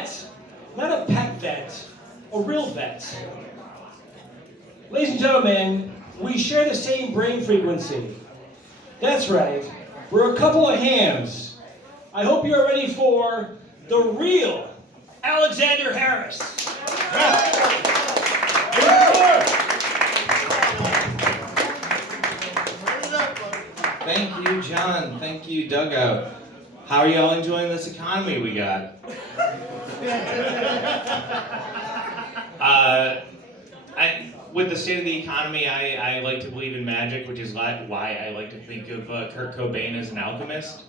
vet, not a pet vet, a real vet. Ladies and gentlemen, we share the same brain frequency. That's right, we're a couple of hams. I hope you're ready for the real Alexander Harris. Thank you, John. Thank you, Dugout. How are y'all enjoying this economy we got? With the state of the economy, I like to believe in magic, which is why I like to think of Kurt Cobain as an alchemist.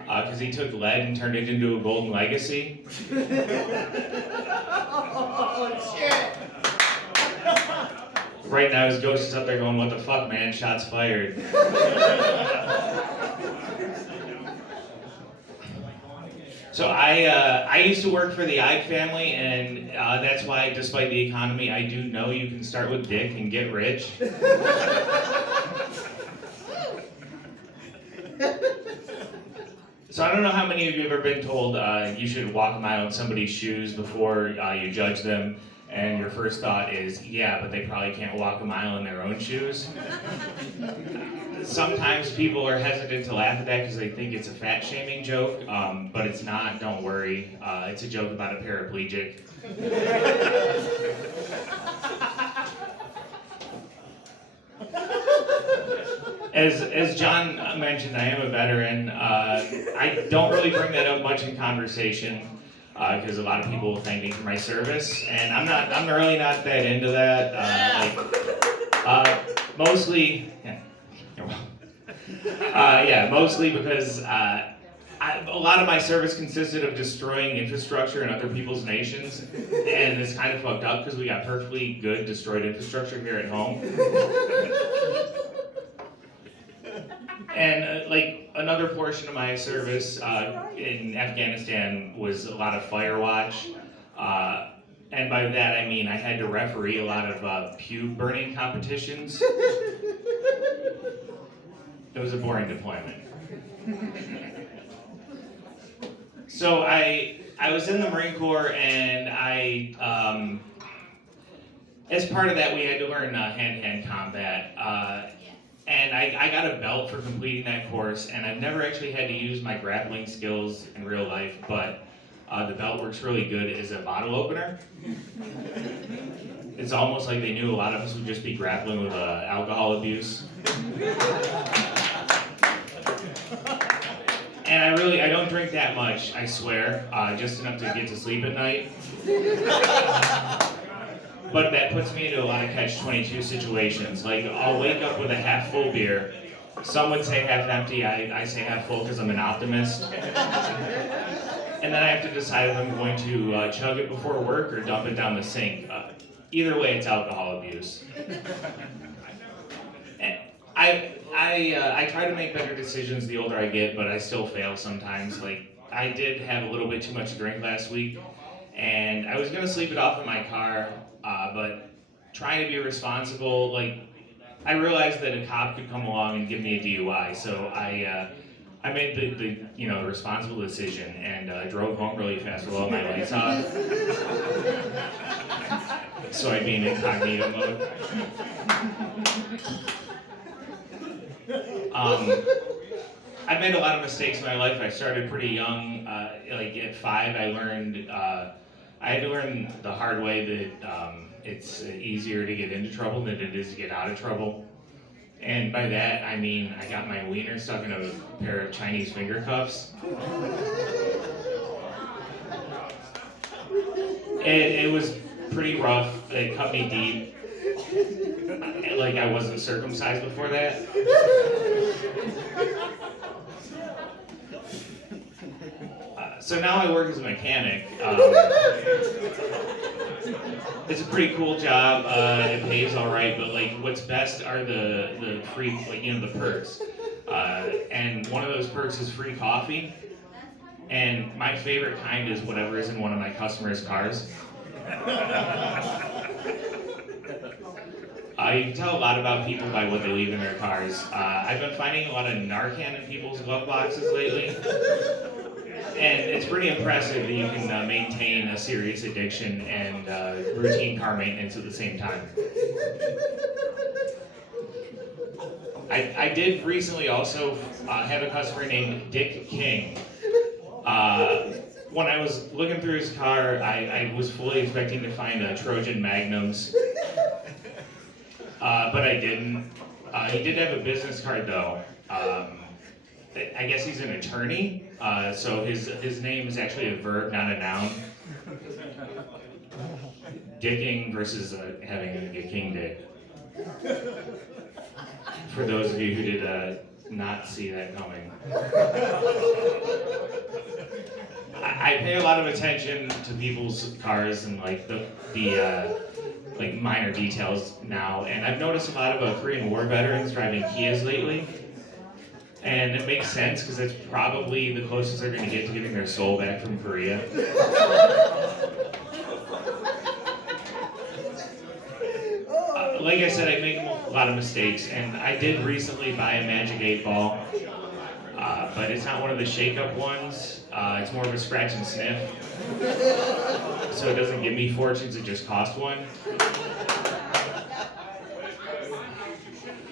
Because he took lead and turned it into a golden legacy. Oh, shit! Right now his ghost is up there going, what the fuck, man, shots fired. So I used to work for the Ike family, and that's why, despite the economy, I do know you can start with dick and get rich. So I don't know how many of you have ever been told you should walk a mile in somebody's shoes before you judge them, and your first thought is, yeah, but they probably can't walk a mile in their own shoes. Sometimes people are hesitant to laugh at that because they think it's a fat-shaming joke, but it's not, don't worry. It's a joke about a paraplegic. As John mentioned, I am a veteran. I don't really bring that up much in conversation because a lot of people will thank me for my service, and I'm really not that into that. Mostly, mostly because a lot of my service consisted of destroying infrastructure in other people's nations, and it's kind of fucked up because we got perfectly good destroyed infrastructure here at home. And another portion of my service in Afghanistan was a lot of fire watch. And by that I mean I had to referee a lot of pew burning competitions. It was a boring deployment. So I was in the Marine Corps, and as part of that we had to learn hand-to-hand combat. And I got a belt for completing that course, and I've never actually had to use my grappling skills in real life, but the belt works really good as a bottle opener. It's almost like they knew a lot of us would just be grappling with alcohol abuse. And I don't drink that much, I swear, just enough to get to sleep at night. But that puts me into a lot of catch-22 situations. Like, I'll wake up with a half-full beer. Some would say half-empty, I say half-full because I'm an optimist. And then I have to decide if I'm going to chug it before work or dump it down the sink. Either way, it's alcohol abuse. And I try to make better decisions the older I get, but I still fail sometimes. Like, I did have a little bit too much to drink last week, and I was going to sleep it off in my car, but trying to be responsible, I realized that a cop could come along and give me a DUI, so I made the responsible decision and drove home really fast with all my lights off, so I'd be in incognito mode. I've made a lot of mistakes in my life. I started pretty young. At 5, I had to learn the hard way that it's easier to get into trouble than it is to get out of trouble. And by that, I mean I got my wiener stuck in a pair of Chinese finger cuffs. It was pretty rough. It cut me deep. Like I wasn't circumcised before that. So now I work as a mechanic. It's a pretty cool job. It pays all right, but what's best are the free, the perks. And one of those perks is free coffee. And my favorite kind is whatever is in one of my customers' cars. You can tell a lot about people by what they leave in their cars. I've been finding a lot of Narcan in people's glove boxes lately. And it's pretty impressive that you can maintain a serious addiction and routine car maintenance at the same time. I did recently also have a customer named Dick King. When I was looking through his car, I was fully expecting to find Trojan Magnums, but I didn't. He did have a business card though. I guess he's an attorney, so his name is actually a verb, not a noun. Dicking versus having a king dick. For those of you who did not see that coming. I pay a lot of attention to people's cars and like the like minor details now, and I've noticed a lot of Korean War veterans driving Kias lately. And it makes sense because it's probably the closest they're going to get to getting their soul back from Korea. Like I said, I make a lot of mistakes, and I did recently buy a Magic 8 Ball, but it's not one of the shake-up ones. It's more of a scratch and sniff, so it doesn't give me fortunes, it just cost one.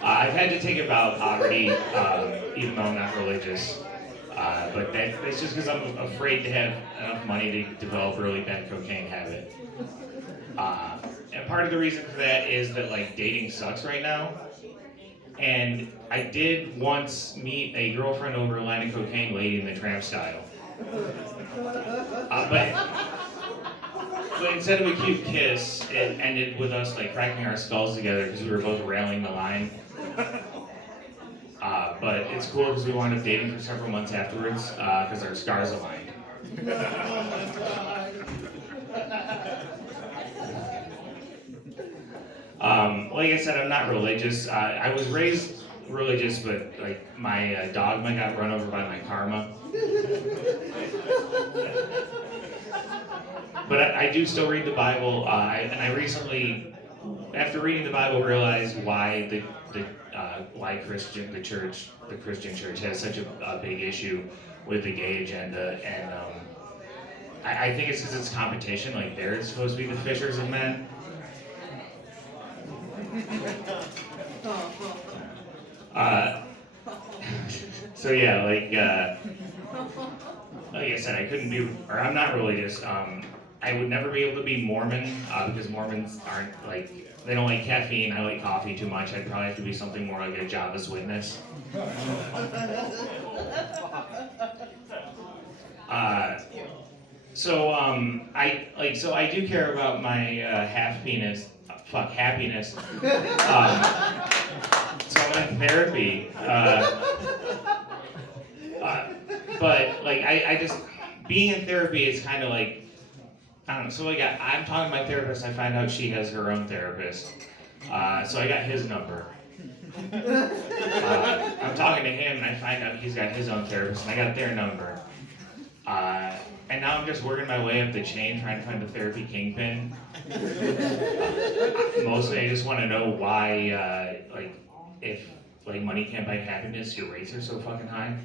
I've had to take a vow of poverty, even though I'm not religious, but that's just because I'm afraid to have enough money to develop a really bad cocaine habit. And part of the reason for that is that like dating sucks right now. And I did once meet a girlfriend over a line of cocaine, Lady in the Tramp style. But instead of a cute kiss, it ended with us like cracking our skulls together because we were both railing the line. But it's cool because we wound up dating for several months afterwards because our scars aligned. Like I said, I'm not religious. I was raised religious, but like my dogma got run over by my karma. But I do still read the Bible, and I recently, after reading the Bible, realized why why the Christian church has such a big issue with the gay agenda, and I think it's because it's competition. Like they're supposed to be the fishers of men. So yeah, like I said, I couldn't be, or I'm not religious. I would never be able to be Mormon because Mormons aren't like, they don't like caffeine. I like coffee too much. I'd probably have to be something more like a Jehovah's Witness. So I do care about my happiness. So I'm in therapy. But like I just being in therapy is kind of like, I don't know. So like I'm talking to my therapist. I find out she has her own therapist. So I got his number. I'm talking to him and I find out he's got his own therapist and I got their number. And now I'm just working my way up the chain trying to find the therapy kingpin. Mostly I just want to know why, if like money can't buy happiness, your rates are so fucking high.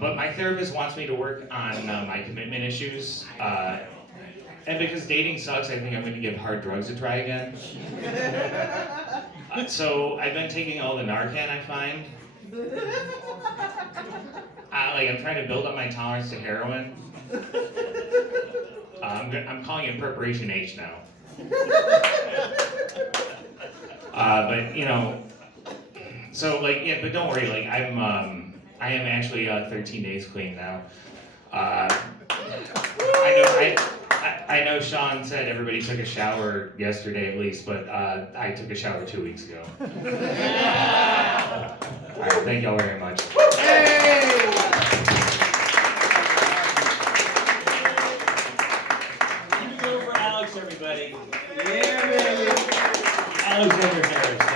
But my therapist wants me to work on my commitment issues. And because dating sucks, I think I'm going to give hard drugs a try again. So I've been taking all the Narcan I find. I'm trying to build up my tolerance to heroin. I'm calling it Preparation H now. But you know, so like yeah, but don't worry. Like I am actually 13 days clean now. I know Sean said everybody took a shower yesterday at least, but I took a shower 2 weeks ago. All right, thank y'all very much. Hey! Give it over Alex, everybody. Yeah, baby. Alexander Harris.